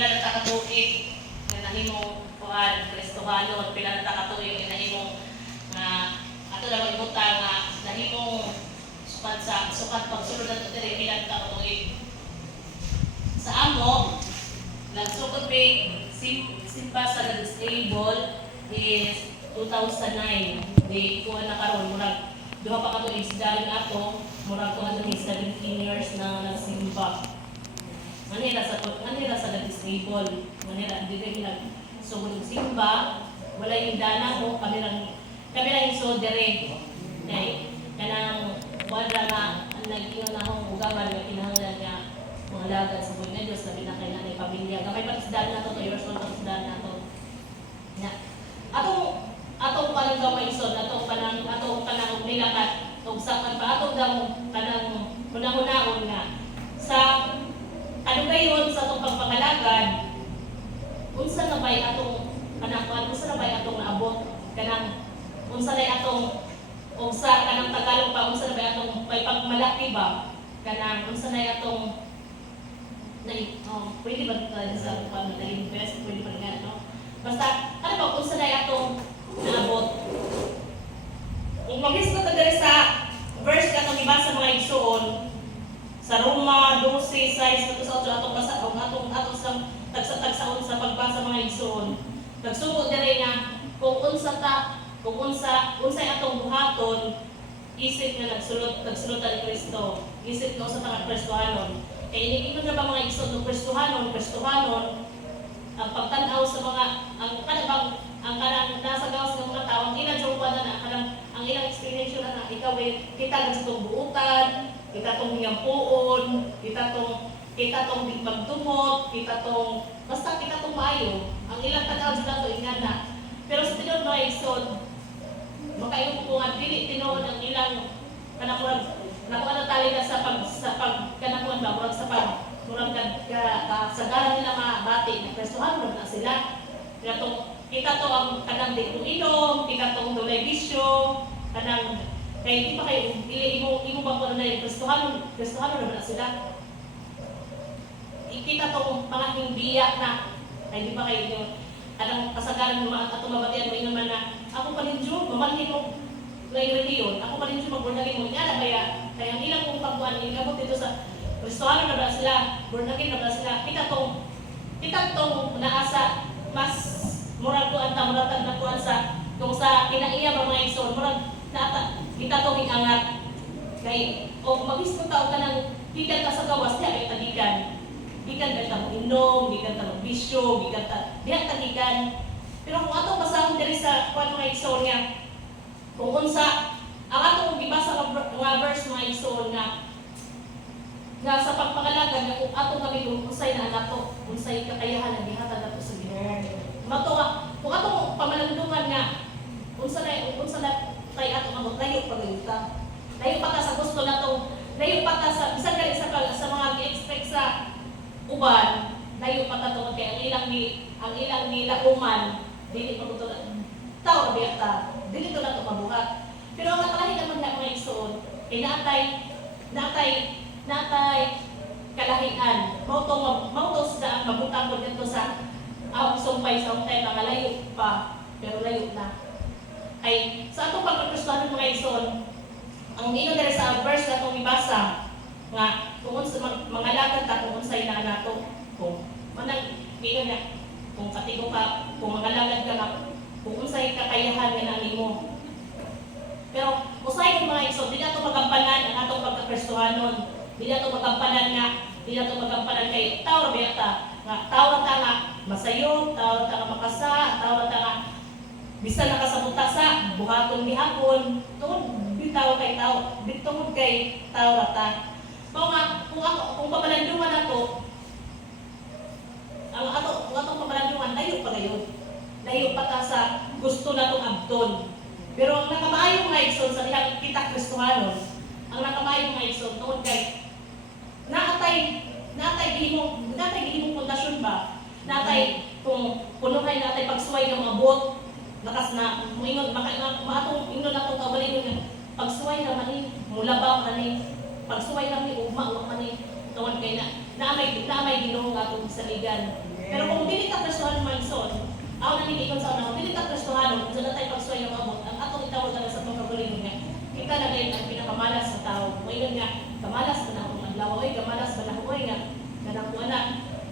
pila na takatuig nga nahimong kuan Kristohanon, pila na takatuig nga nahimong nga ato na ibutang nga nahimong sukat pagsulod nato diri pila na takatuig. Sa amo nagsugod pay simba sa disabled is 2009. Di kuha na karon murag duha pa katuig sidayon ato, murag kuha na 17 years na nagsimba. Manira sa disabled, manira dili nag sugod simba, wala yung dana mo kami lang iso dire. Kay kanang wala nga nag-ingon na akong ugaman nga kinahanglan nga mga lagad sa buhay na Diyos na pinakay na pamilya. Kapay patisdaan na to, 2 years old patisdaan na to. Atong kanang gawaison, atong kanang nilakat, o sa atong kanang hunahunahon nga sa kanugayon sa atong pagpakalagad, unsa na bay atong naabot kanang unsa na atong o sa kanang Tagalog pa unsa na bay atong may pagmalaki ba kanang unsa na atong pwede ba sa pag-invest, pwede ba nga, no? Basta, ano ba, kung saan ay atong naabot. Kung mag-is ko tagari sa verse ka itong iba sa mga igsoon, sa Roma 12:6, atong sa tagsa-tagsaon sa pagbasa mga igsoon, nagsugod diri nga, kung unsay atong buhaton, isip nga nagsulot ni Kristo, isip nga sa mga Kristohanon. Kaya iniingon na ba mga igsoon ng Kristohanon, ang pagtanaw sa mga ang kanang nasa gawas ng mga tao, ang ilang jowa na ang ilang experience na ikaw kita na sa itong buutan, kita itong hingampuon, kita itong magtumot, basta kita itong maayo. Ang ilang tanaw dyan ito ingan na. Pero sa tinod mga igsoon, makaingon ko nga dili tinoon ang ilang kanang nakuha na tali na sa kanakuan ba, murag sa kasagaran nila mga bati na Kristohanon na sila. Kita to ang kanang di inom, kita tong dulay bisyo, kanang kay di pa kayo imo ba ko na yung Kristohanon na sila. Kita tong mga himbiya na kay di pa kayo kanang kasagaran mo atong mabatian mo ingon na ako pa ninyo mamalhin mo reliyon, ako pa rin siya mag-born-again mo. Kaya ang ilang kong pagbuhan, ilabot dito sa Kristohanon na ba sila, born-again na ba sila. Kita tong naasa, mas murag kuan ta, murag na kuan sa, kung sa kinaiya mga igsoon, murag kita tong inangat. Kay, o mag-isip tao ka ng, gikan ka sa gawas, diya kay tagikan. Gikan ka inom, gikan ka bisyo, diya tagikan. Pero kung atong basahon diri sa kuan mga igsoon nga, kung unsa ang atong gibasa nga verse mga igsoon nga sa pagpangalagad nga kung atong gamiton unsay na nato, unsay kakayahan ang gihatag nato sa Ginoo. Mato nga kung atong pamalandungan nga unsa na tay atong amot layo pa ta. Layo pa ta sa gusto nato, layo pa ta sa bisan kali sa mga gi-expect sa uban, layo pa ta tungod kay ang ilang nilauman dili pa kuto tao biyata. Dili to na ito mabuhat. Pero ang nakalahin naman nga mga igsoon, ay natay kalahian. Mauto sa mabutang ko dito sa sumpay sa untay, mga layo pa, pero layo na. Ay, sa atong pagkakristohanon mga igsoon, ang ino dere sa verse na itong ibasa, nga, kung mga lagat ta, kung unsay na nato, kung manang, ino na, kung katigo ka, kung mga lagat ka na, kung unsay kakayahan nga nimo. Pero usay mga igsoon, di nato magampanan ang atong pagkakristohanon. Di nato magampanan kay tao ra biyata. Nga tao ra nga masayo, tao ra nga makasa, tao ra nga bisan nakasabuta sa buhaton gihapon. Tungod bitaw kay tao, bitungod kay tao ra ta. Mao nga kung pamalandungan nato, ang atong pamalandungan layo pa gayon. Layo pa ta sa gusto natong abton. Pero ang nakamayong mga igsoon sa dihang kita Kristohanon, ang nakamayong mga igsoon tungod kay natay gihimong pundasyon ba? Natay kung punuhay natay pagsuway ng mga bot, lakas na moingon maatong ingon natong kaugalingon pagsuway na mani mulabaw mani pagsuway na ni ugma man ni tungod kay na may Ginoo nga atong saligan. Pero kung dili ka Kristohanon mga igsoon, ako naninigon sa una, kung dili ka Kristohanon, dyan na tayo pagsuway ng abot, ang atong itawag na sa itong kagulingon nga, kita na ngayon ang pinakamalas sa tao. Ngayon nga, kamalas ba na akong adlaw, kamalas ba na akong nga, kanang kuana,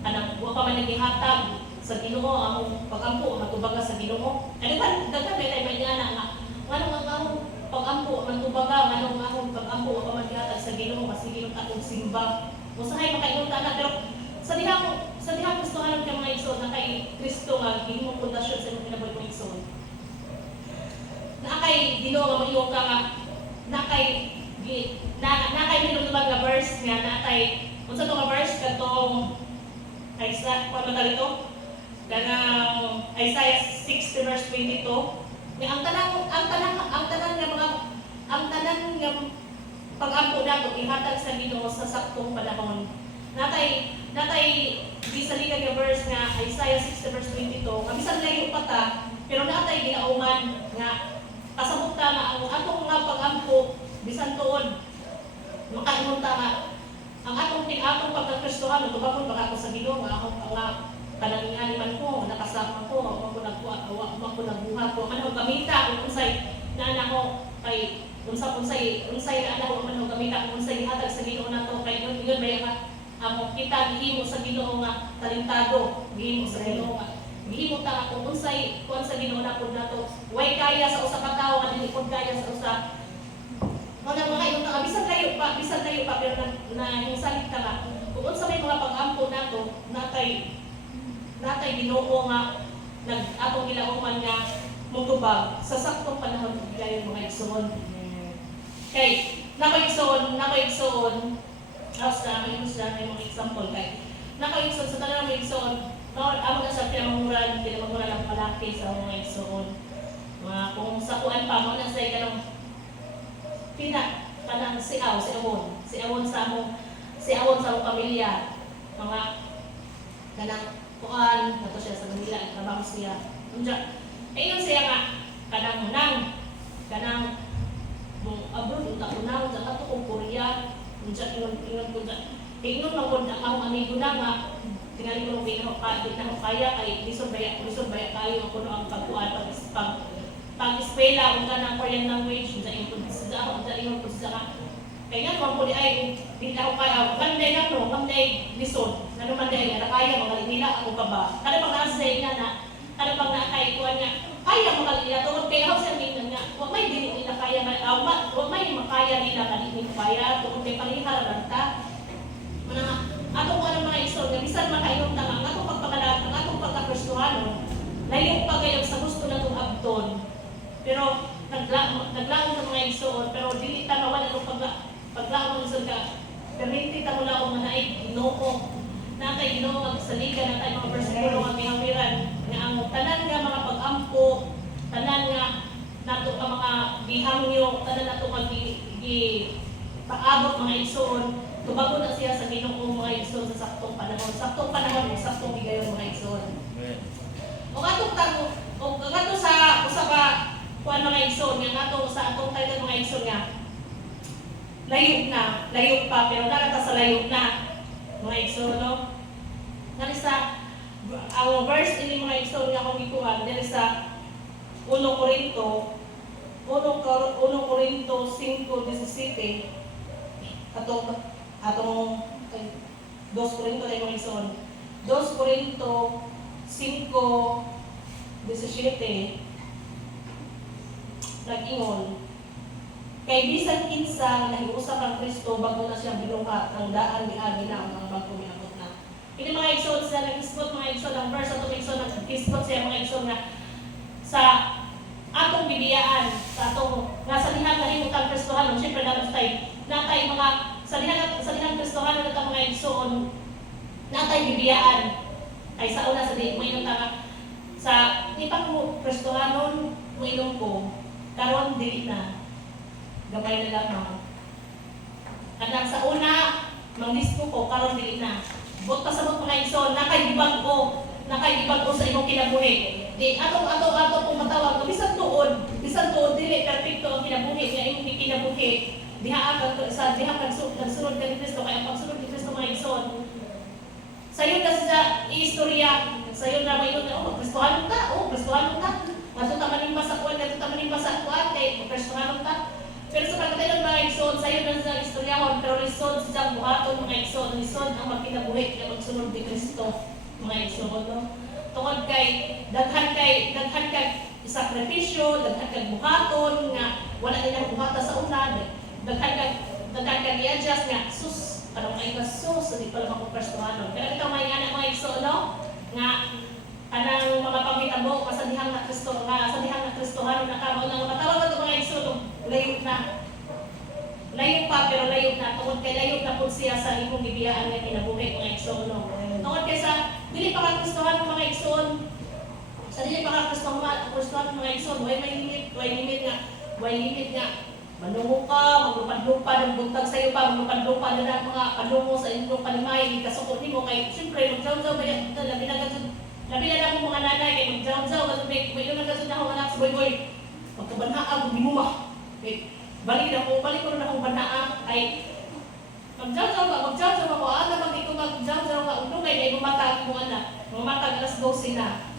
kanang huwag pa man naghihatag sa Ginoo, ang pag-ampo, magtubaga sa Ginoo. Ano ba, daghan may tayo may nga, anong ang pag-ampo, magtubaga, anong akong pag-ampo, huwag pa man naghihatag sa Ginoo, kasi Ginoo atong simba. Usahay makaingon ta na, pero sa dihang Kristohanon ka mga igsoon na kay Kristo nga gihimong pundasyon sa imong kinabuhi mga igsoon. Na kay Ginoo nga maiyong ka nga na kay minulubag nga verse nga na kay unsa to nga verse katong Isaiah kuno dito kanang Isaiah 60 verse 22 nga ang tanan nga pag-ampo nato ihatag sa Ginoo sa saktong panahon. Natay bisalika nga verse nga Isaiah 60 verse 22 nga bisan layo pa ta pero natay ginauman nga pasabot ta nga ang atong nga pag-ampo bisan tuod makaingon ta nga ang atong pagkakristohanon tubagon ba ako sa Ginoo nga ako nga kanang ko nakasama ko ako nagbuhat ko ano gamita kung unsay na ko kay unsay na ko man gamita kung unsay hatag sa Ginoo nato kay yun ba ang kita gihimo sa Ginoo nga talentado gihimo sa Ginoo nga gihimo ta kung unsay kuan sa Ginoo napod nato way kaya sa usa ka tawo nga dili pod kaya sa usa mga yung bisan layo pa pero na hinsalit ka nga kung unsa may mga pag-ampo nato natay Ginoo nga atong gilauman nga mutubag sa saktong panahon gayon mga igsoon. Kay nakoigsoon hasta may mga example kay nakoigsoon sa tanang mga igsoon amo na sa pinamangura ng palaki sa mga igsoon. Kung sa kuan pa mo na say kanang kanang si awon sa among pamilya mga kanang kuan nato siya sa Manila trabaho siya unja ayon siya nga kanang mong abroad unta kunaw sa ato kong Korea unja ingon man pud ang among amigo na nga tingali ko nung kaya kay lisod baya kayo ako no ang pagkuan pag-eskwela unta ng Korean language unta ingon pud sa kaya nga naman po ay di ako kaya manday na no manday lisod ano manday na kaya mga nila ako pa ba kada pang nasay nga na kada pang nakay kuan nga kaya mga nila tungod kay house and nga wa may dili nila kaya wa may makaya nila kanini kaya tungod kay pangihararan ta mana ato ko ang mga igsoon nga bisan makainom ta ang atong pagpakalat ang atong pagkakristohanon layo pa kayo sa gusto natong abton pero naglaom sa mga igsoon pero dili ta mawala ng paglaom sa ka perminti ta mula og manaig Ginoo natay Ginoo magsaliga natay mga bersikulo nga gihawiran nga ang tanan nga mga pag-ampo tanan nga nato ka mga gihangyo tanan nato ka paabot mga igsoon tubago na siya sa Ginoo mga igsoon sa saktong panahon saktong higayon mga igsoon o atong tango o gato sa usa ka kuan mga igsoon nga nato sa atong title mga igsoon nga layo pa pero narata sa layo na mga igsoon no nari sa ang verse ini mga igsoon nga akong gikuha nari sa 1 Corinto 5:17 atong 2 Corinto na mga igsoon 2 Corinto 5:17 nag-ingon kay bisan kinsa nahiusa kang Kristo bago na siya binuhat ang daan miagi na ang mga bago miabot na. Ini mga igsoon sa nag-isgot mga igsoon ang verse atong igsoon nag-isgot siya mga igsoon nga sa atong bibiyaan sa atong nasa dihang nahimutang Kristohanon syempre natay mga sa dihang Kristohanon natang mga igsoon natay bibiyaan ay sa una sa di mo inong tanga sa di pa ko Kristohanon mo inong ko karon dili na gamay na lamang. Kadang sa una, mangdisco ko, karon dili na. Bot pasabot mga igsoon, nakay gibag ko sa imong kinabuhi. Di ato kung matawag, bisan tuod dili perfecto ang kinabuhi, nga imong kinabuhi. Diha kag nagsunod ka ni Kristo kay ang pagsunod ni Kristo mga igsoon. Sayo na sa istorya, sayo na may na, oh, Kristohanon ka, oh, Kristohanon ka. Maso ta manimba sa kuwan, kato ta manimba sa kuwan, kay Kristohanon ka. Pero sa pagkatayon mga igsoon, sayo na sa istoryahon, pero lisod sa buhaton mga igsoon, lisod ang magkinabuhi na magsunod ni Kristo mga igsoon, no? Tungod kay daghan kay sakripisyo, daghan kay buhaton nga wala nila buhata sa una, daghan kay i-adjust nga sus, parang ay sus, hindi pala makukristohanon. Pero ito may anak mga igsoon, no? Nga kanang mga pangitabo kasadihang na Kristo, kasadihang na Kristohanon na kamo nang matawag ato mga igsoon, layo na. Layo pa pero layo na, tungod kay layo na pud siya sa imong gibiyaan nga kinabuhi mga igsoon, no? Tungod kay sa dili pa ka Kristohanon mga igsoon. Sa dili pa ka Kristohanon mga igsoon, way limit nga. Manungo ka, maglupad-lupad ang buntag sa iyo pa, maglupad-lupad na ang mga panungo sa inyong panimay, kasukot nimo kay siyempre magjaw-jaw ba labi na ako mga nanay kay magjaw-jaw kasi may yun ang gasod na akong anak sa boy-boy. Magkabanaan, hindi mo ma. Balik ko na akong banaan ay magjaw-jaw ako, pag ikaw magjaw-jaw ka, unto kay na ibumatag mo anak, mamatag alas 12 na.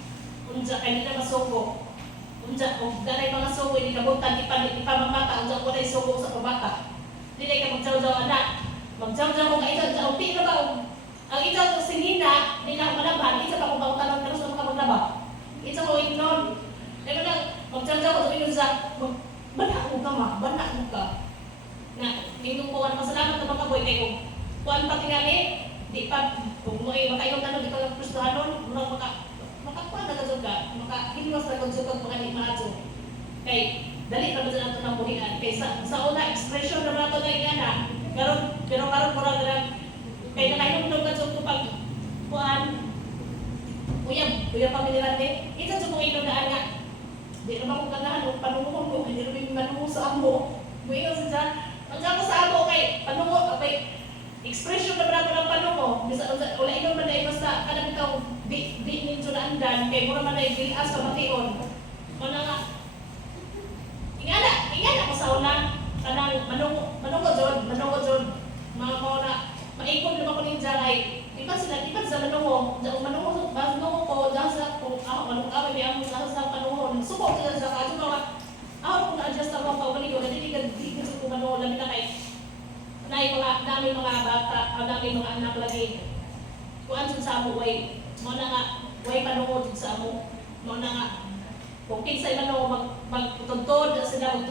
Unja, kay nila masuko. Unja, kung ganay mga suko, hindi kabutan, ipamamata, unja ko na suko sa pamata. Hindi ka magjaw-jaw anak. Magjaw-jaw mo ka ito, unti na ba? Ang ito sinina, hindi na ako malaban, isa pa kung bautan ng karos na maglaba. Isa ko inon. Pero lang, magjaw-jaw ko, sabi ko sa, bana mo ka ma, bana mo ka. Na, tingong ko, masalamat na mga boy, kayo, kuhan pati nga di pa, kung mo ay makainom na di ka Kristohanon, makakuha na kasod ka, makahilos na kasod ka mga himado. Kay, dali na ba sa nato ng buhian? Kay sa una, expression na nato na ingana, pero karon mo lang kay nakainom na kasod ko pag kuhan, kuya pamilirante, isa sa mga inom na anak, di naman kong kagahan, panunguhon ko, hindi naman manungo sa amo. Buingon siya, ang ko sa amo kay panungo, kay expression na nato ng panungo, wala inom man na basta kanang ikaw, di ninyo na andan, kay mura man na ibilas sa mation. Mana nga, ingana ko sa una, kanang manungo jod, mga na, maikon naman ko ninja kay, di pa sa manungo ko, dahil sa kung manungo kami, di ako sa panungo, nagsubok sila sa kaso ka, ako kung na-adjust ako ang paubalik ko, kasi di ka kung manungo, lamin na kay, dami mga bata, dami mga anak lagi, kuan sa amo, way, mo na nga, way panungo sa amo, mo na nga, kung kinsay man ako magtuntod na sila,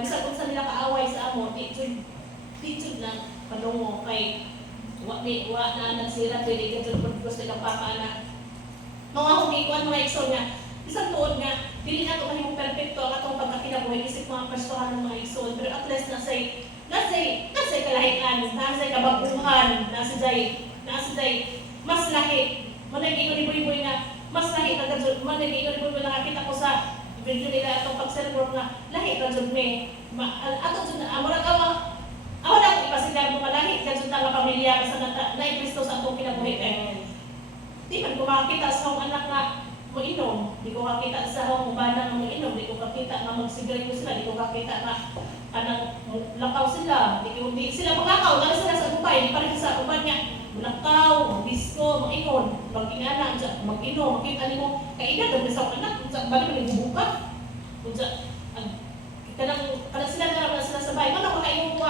bisa kung sa nila kaaway sa amo, teacher na panungo kay wa na nagsira pwede ka dyan kung gusto nilang papaanak. Mga humikuan mga igsoon nga, isang tuon nga, dili na ito mahimong perfecto ang atong pagkakinabuhay, isip mga Kristohanon ng mga igsoon, pero at least nasay kalahian, nasay kabaguhan, nasay mas lahi. Managing ni Boy nga, mas lahi na gajud, managing ni Boy nakakita ko sa video nila atong pag-serve na lahi gajud me. Ato jud amura ka ako na ipasigar mo malahi gajud nga pamilya sa na Kristo sa atong kinabuhi kay. Di man ko makita sa akong anak na moinom, di ko makita sa akong bana nga moinom, di ko makita nga magsigarilyo sila, di ko makita nga kanang lakaw sila, di sila magakaw, dahil sila sa gubay, di pa rin sa uban niya. Mulakaw, disco, mag-inon, mag-ingana, mag-inom, makita mo, kainan, dami sa anak, bali mo nagbubuka. Kanang sila na sila sa bahay, mana makainom ko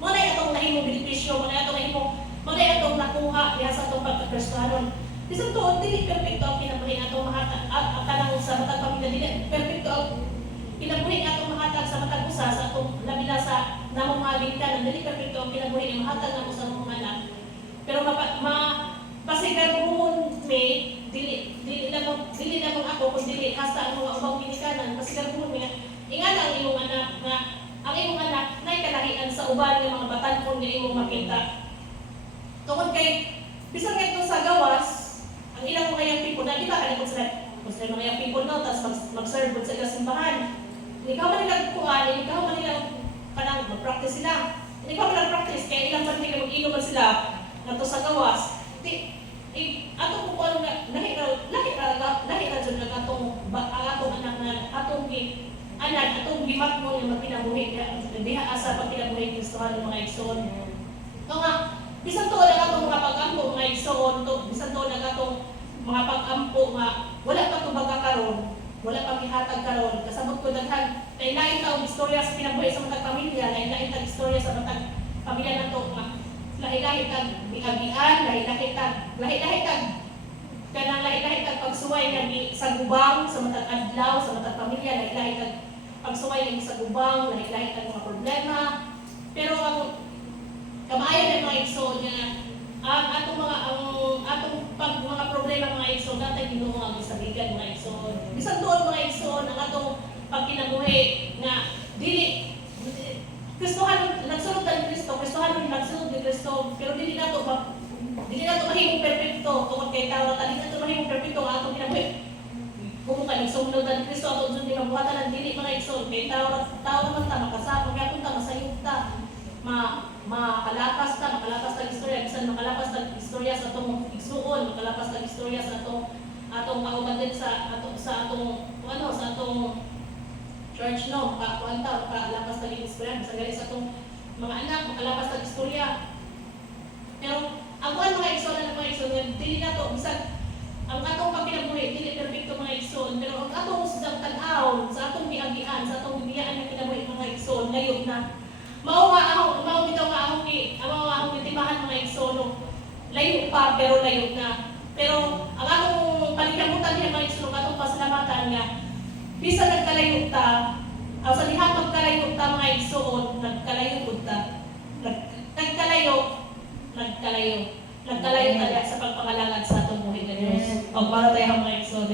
Mga na itong nahimong benepisyo, mga na itong nahimong, mga na itong nakuha, diya sa itong pagka-Kristohanon. Isang tuon, dili perfecto ang kinabuhi na itong mahatag, kanang sa matag pamilya, dili perfecto ang kinabuhi na itong mahatag sa matag usa, sa itong labila sa namong mga ginikanan, dili perfecto ang kinabuhi na mahatag ng usa mong anak. Pero pasigar mo me, dili na mong ako, kung dili hasta ang mga ubang ginikanan, pasigar mo me, ingana ang imong anak nga, ang imong anak na ikalahian sa uban ng mga batan-on nga imong makita. Tungod kay, bisang ito sa gawas, ang ilang mga young people, na di ba kanipon sila, kung sila mga young people no, tapos mag-serve sa ilang simbahan. Ikaw man nilang kuhaan, ikaw man nilang kanang mag-practice sila. Ikaw man nilang practice, kaya ilang man nilang mag-inuman sila na to sa gawas. Atong kukuhan na, lahi na dyan ang atong anak na, atong gimat mo yung magkinabuhi, diha asa pagkinabuhi Kristohanon ng mga igsoon. Ito nga, Bisan to na atong mga pag-ampo mga igsoon to, bisan to na atong mga pag-ampo nga wala pa to baga karon, wala pa gihatag karon. Kasabot ko daghan kay lain taong istorya sa kinabuhi sa matag pamilya, lain tag istorya sa matag pamilya nato nga lahi-lahi tag biagian, lahi-lahi tag kanang lahi-lahi tag pagsuway nga sa gubang sa matag adlaw sa matag pamilya, lahi-lahi tag pagsuway nga sa gubang, lahi-lahi tag mga problema. Pero ang kamaayo ng mga igsoon nga ang atong mga problema mga igsoon natay Ginoo ang gisabigan mga igsoon. Bisan doon mga igsoon ang atong pagkinabuhi nga dili Kristohan nagsulod ang Kristo, Kristohan nagsulod ni Kristo, pero dili nato mahimong perpekto tungod kay tao ta dili nato mahimong perpekto ang atong kinabuhi. Kung ka nagsulod ang Kristo atong sundin ang buhatan ng dili mga igsoon kay tao man ta makasapog gyapon ta masayod ta. Makalapas ta istorya, bisan makalapas ta istorya sa atong igsuon, makalapas ta istorya sa atong kauban din sa atong church no, makalapas ta istorya, bisan gali sa atong mga anak, makalapas ta istorya. Pero ang mga igsoon na mga igsoon, dili nato bisan ang atong pagkinabuhi dili perpekto mga igsoon, pero ang atong usang tan-aw sa atong giagian, sa atong bibiyaan nga kinabuhi mga igsoon, layo na. Mao bitaw nga ahong itimahan mga igsoon, layo pa pero layo na. Pero ang atong palikabutan niya mga igsoon, atong pasalamatan nga bisan nagkalayo ta, sa diha magkalayo ta mga igsoon, nagkalayo ta sa pagpangalangad sa atong buhi nga Dios. Pagpara tayo mga igsoon.